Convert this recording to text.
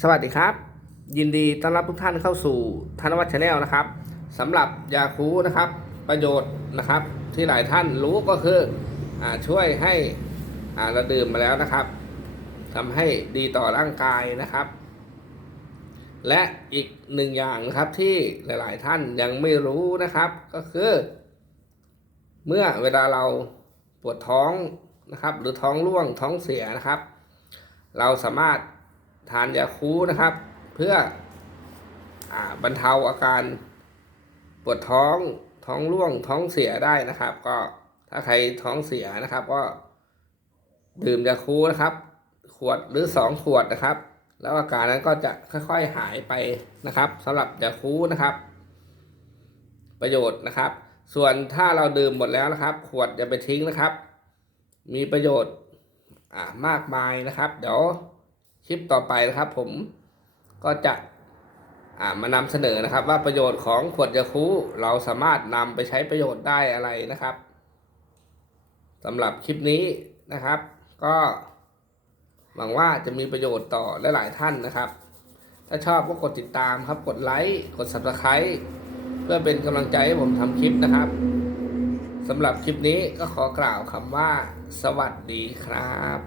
สวัสดีครับ ยินดีต้อนรับทุกท่านเข้าสู่ธนวัฒน์ชาแนลนะครับสำหรับยาคูนะครับ ประโยชน์นะครับ ที่หลายท่านรู้ก็คืออช่วยให้เราดื่มมาแล้วนะครับทำให้ดีต่อร่างกายนะครับ และอีกหนึ่งอย่างนะครับที่หลาย ๆ ท่านยังไม่รู้นะครับ ก็คือ เมื่อเวลาเราปวดท้องนะครับ หรือท้องร่วงท้องเสียนะครับ เราสามารถ ทานยาคูนะครับ เพื่ออบรรเทาอาการปวดท้องท้องร่วงท้องเสียได้นะครับ ก็ถ้าใครท้องเสียนะครับ ก็ดื่มยาคูนะครับ ขวดหรือสองขวดนะครับ แล้วอาการนั้นก็จะค่อยๆหายไปนะครับสำหรับยาคูนะครับ ประโยชน์นะครับ ส่วนถ้าเราดื่มหมดแล้วนะครับ ขวดอย่าไปทิ้งนะครับ มีประโยชน์มากมายนะครับ เดี๋ยว คลิปต่อไปนะครับ ผมก็จะมานำเสนอนะครับ ว่าประโยชน์ของขวดยาคูเราสามารถนำไปใช้ประโยชน์ได้อะไรนะครับสำหรับคลิปนี้นะครับ ก็หวังว่าจะมีประโยชน์ต่อหลายๆท่านนะครับ ถ้าชอบก็กดติดตามครับ กดไลค์กด subscribe เพื่อเป็นกำลังใจให้ผมทำคลิปนะครับสำหรับคลิปนี้ก็ขอกล่าวคำว่า สวัสดีครับ